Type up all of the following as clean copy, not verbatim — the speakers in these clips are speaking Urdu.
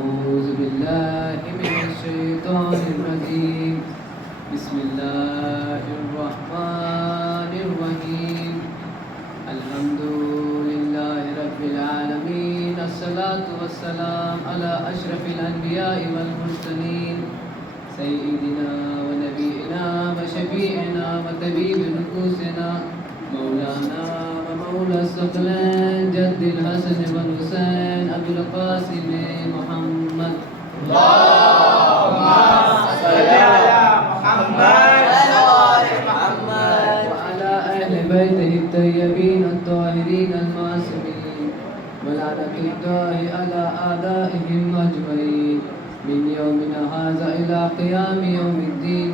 أعوذ بالله من الشيطان الرجيم بسم الله الرحمن الرحيم الحمد لله رب العالمين الصلاة والسلام على أشرف الأنبياء والمرسلين سيدنا ونبينا وشفيعنا وطبيب نفوسنا مولانا ومولى الثقلين جد الحسن والحسين أبي القاسم محمد اللهم صل على محمد وآل محمد وعلى أهل بيته الطيبين الطاهرين المعصومين ولعنة الله على أعدائهم أجمعين من يومنا هذا إلى قيام يوم الدين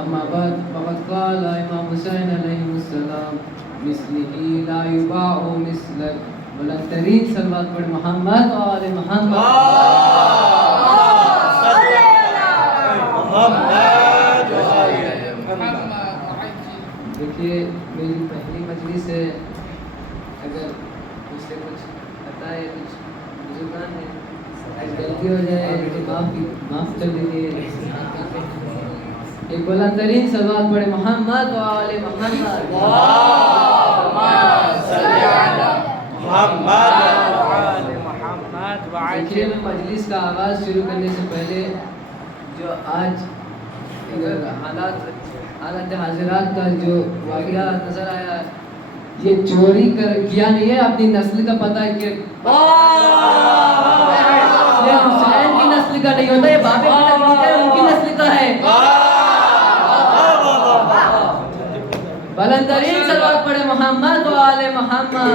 أما بعد فقد قال إمام حسين عليه السلام مثله لا يباع مثلك بلند ترین صلوات پڑھ محمد وآل محمد دیکھیے میری پہلی مجلس ہے، اگر مجھ سے کچھ پتا ہے کچھ بزرگان ہے غلطی ہو جائے تو معاف کر دیجیے۔ ایک بلند ترین صلوات پڑھے محمد وآل محمد دیکھیے میں مجلس کا آغاز شروع کرنے سے پہلے جو آج حالات حاضرات کا جو واقعہ نظر آیا، یہ چوری کیا نہیں ہے، اپنی نسل کا پتہ ہے کہ یہ حسین کی نسل کا نہیں ہوتا، یہ بابے کی نسل کا ہے، ان کی نسل کا ہے۔ بلند ترین صلوات پڑھے محمد و آل محمد۔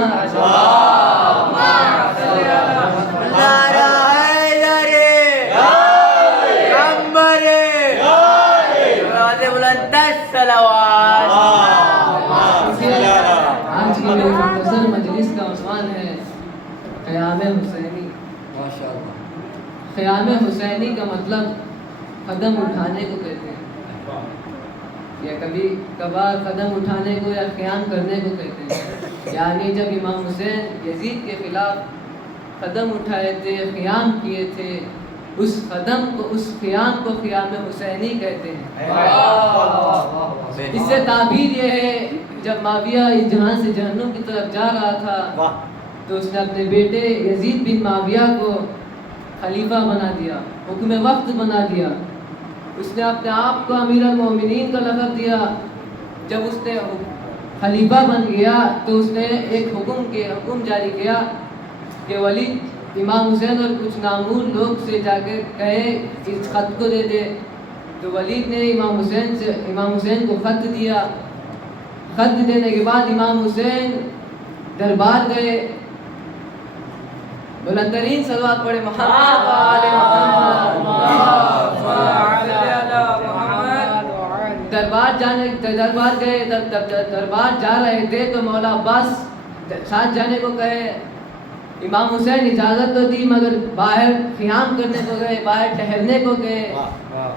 آج کی میری مختصر مجلس کا عنوان ہے قیام حسینی۔ قیام حسینی کا مطلب قدم اٹھانے کو کہتے ہیں، یا کبھی کبھار قدم اٹھانے کو یا قیام کرنے کو کہتے ہیں۔ یعنی جب امام حسین یزید کے خلاف قدم اٹھائے تھے، قیام کیے تھے، اس قدم کو، اس قیام کو قیام حسینی کہتے ہیں۔ اس سے تعبیر یہ ہے جب معاویہ اس جہان سے جہنم کی طرف جا رہا تھا تو اس نے اپنے بیٹے یزید بن معاویہ کو خلیفہ بنا دیا، حکم وقت بنا دیا۔ اس نے اپنے آپ کو امیر المومنین کا لقب دیا۔ جب اس نے خلیفہ بن گیا تو اس نے ایک حکم جاری کیا کہ ولید امام حسین اور کچھ نامور لوگ سے جا کے کہے اس خط کو دے دے۔ تو ولید نے امام حسین کو خط دیا۔ خط دینے کے بعد امام حسین دربار گئے۔ بلند ترین صلوات پڑھے محمد و آل محمد۔ دربار گئے، دربار جا رہے تھے تو مولا عباس ساتھ جانے کو کہے۔ امام حسین اجازت تو دی مگر باہر قیام کرنے کو گئے، باہر ٹہرنے کو گئے۔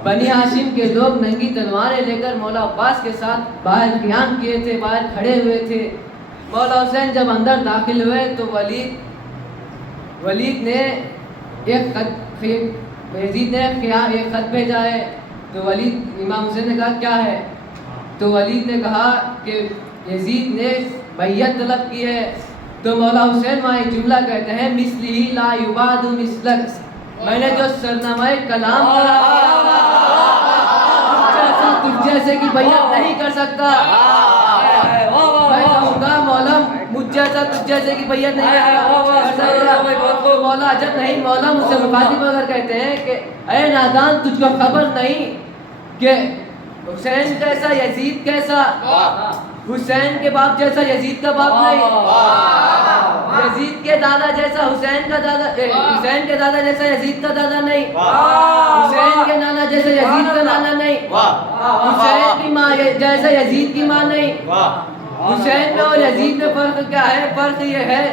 بنی ہاشم کے لوگ ننگی تلواریں لے کر مولا عباس کے ساتھ باہر قیام کیے تھے، باہر کھڑے ہوئے تھے۔ مولا حسین جب اندر داخل ہوئے تو ولید نے ایک خط بھیجا ہے۔ تو امام حسین نے کہا کیا ہے؟ تو ولید نے کہا کہ یزید نے بیعت طلب کی ہے۔ تو مولا حسین وہاں ایک جملہ کہتے ہیں مثلی لا یباد مثلک، میں نے جو سرنامہ کلام تجھ جیسے کی بیعت نہیں کر سکتا۔ میں کہوں گا مولا مجھ جیسا تجھ جیسے کی بیعت نہیں کر سکتا۔ مولا عجب نہیں، مولا مجھ سے مخاطب اگر کہتے ہیں کہ اے نادان تجھ کو خبر نہیں کہ حسین کیسا یزید کیسا، حسین کے باپ جیسا یزید کا باپ نہیں، یزید کے دادا جیسا حسین کا دادا، حسین کے دادا جیسا یزید کا دادا نہیں، حسین کے نانا جیسا یزید کا نانا نہیں، حسین کی ماں جیسا یزید کی ماں نہیں۔ حسین میں اور یزید میں فرق کیا ہے؟ فرق یہ ہے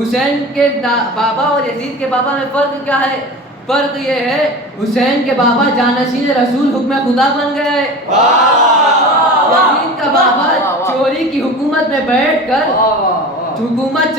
حسین کے بابا اور یزید کے بابا میں فرق کیا ہے؟ فرق یہ ہے حسین کے بابا جانشین رسول حکم خدا بن گئے، یزید کا بابا چوری کی حکومت میں بیٹھ کر حکومت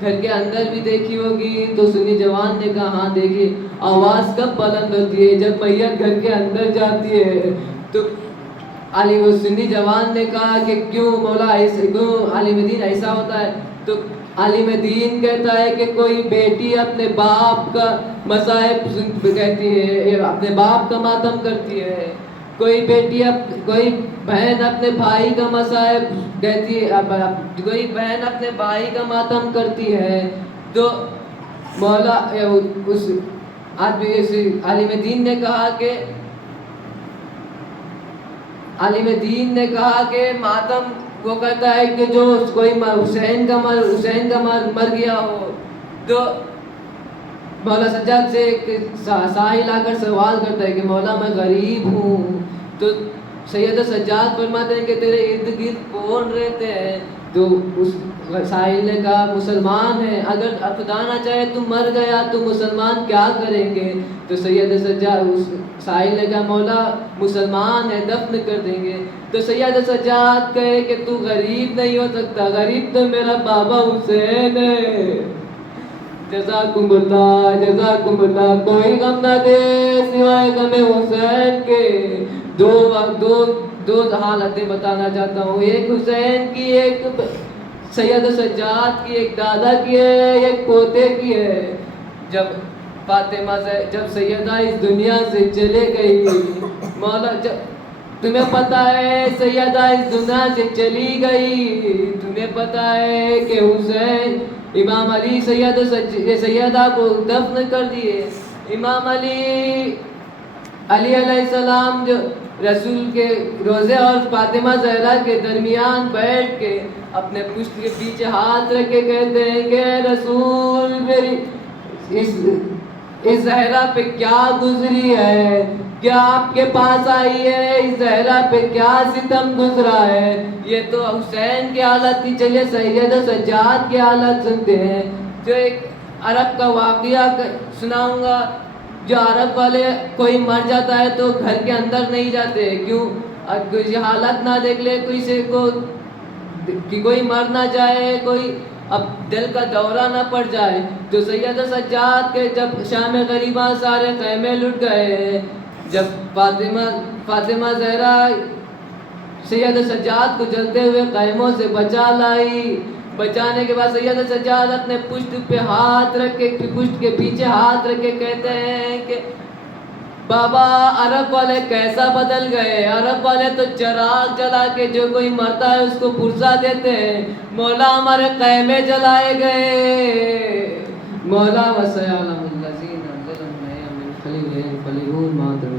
گھر کے اندر بھی دیکھی ہوگی. تو سنی جوان نے کہا ہاں دیکھیے. آواز کب بلند ہوتی ہے؟ جب میت گھر کے اندر جاتی ہے. تو عالم سنی جوان نے کہا کہ کیوں مولا ایسے کیوں عالم دین ایسا ہوتا ہے؟ تو عالم دین کہتا ہے کہ کوئی بیٹی اپنے باپ کا مصائب کہتی ہے، اپنے باپ کا ماتم کرتی ہے. کوئی بیٹی کوئی بہن اپنے بھائی کا مصائب کہتی ہے، کوئی بہن اپنے بھائی کا ماتم کرتی ہے. تو مولا اس آدمی عالم دین نے کہا کہ عالم دین نے کہا کہ ماتم وہ کہتا ہے کہ جو کوئی حسین کا مر گیا ہو. تو مولا سجاد سے ایک سائل آ کر سوال کرتا ہے کہ مولا میں غریب ہوں. تو سید سجاد فرماتے ہیں کہ تیرے ارد گرد کون رہتے ہیں؟ تو اس سائل نے کہا مسلمان ہیں. اگر خدا نہ چاہے تو مر گیا تو مسلمان کیا کریں گے؟ تو سید سجاد اس سائل نے کہا مولا مسلمان ہے، دفن کر دیں گے. تو سید سجاد کہے کہ تو غریب نہیں ہو سکتا، غریب تو میرا بابا حسین ہے. جزاکم اللہ. کوئی غم نہ دے سوائے غم حسین کے. دو حالتیں بتانا چاہتا ہوں، ایک حسین کی، ایک سید سجاد کی، ایک دادا کی ہے، ایک پوتے کی ہے. جب سیدہ اس دنیا سے چلے گئی، مولا تمہیں پتا ہے سیدہ اس دنیا سے چلی گئی. تمہیں پتا ہے کہ حسین امام علی سیدہ کو دفن کر دیے. امام علی علیہ السلام جو رسول کے روزے اور فاطمہ زہرا کے درمیان بیٹھ کے اپنے پشت کے پیچھے ہاتھ رکھ کے کہتے ہیں کہ رسول میری اس زہرا پہ کیا گزری ہے، کیا آپ کے پاس آئی ہے، اس زہرا پہ کیا ستم گزرا ہے. یہ تو حسین کی حالت تھی. چلیے سید سجاد کی حالت سنتے ہیں. جو ایک عرب کا واقعہ سناؤں گا. جو عرب والے کوئی مر جاتا ہے تو گھر کے اندر نہیں جاتے. کیوں؟ کوئی حالت نہ دیکھ لے کوئی سے کو کہ کوئی مر نہ جائے، کوئی اب دل کا دورہ نہ پڑ جائے. تو سید سجاد کے جب شام غریبہ سارے خیمے لٹ گئے، جب فاطمہ زہرا سید سجاد کو جلتے ہوئے خیموں سے بچا لائی. بچانے کے بعد سید سجاد اپنے پشت پہ ہاتھ رکھ کے، پشت کے پیچھے ہاتھ رکھ کے کہتے ہیں کہ بابا عرب والے کیسا بدل گئے. عرب والے تو چراغ جلا کے جو کوئی مرتا ہے اس کو پرزا دیتے ہیں. مولا ہمارے خیمے جلائے گئے. مولا وسیعلم الذین ظلموا من خلیلہم فلیحون ما تر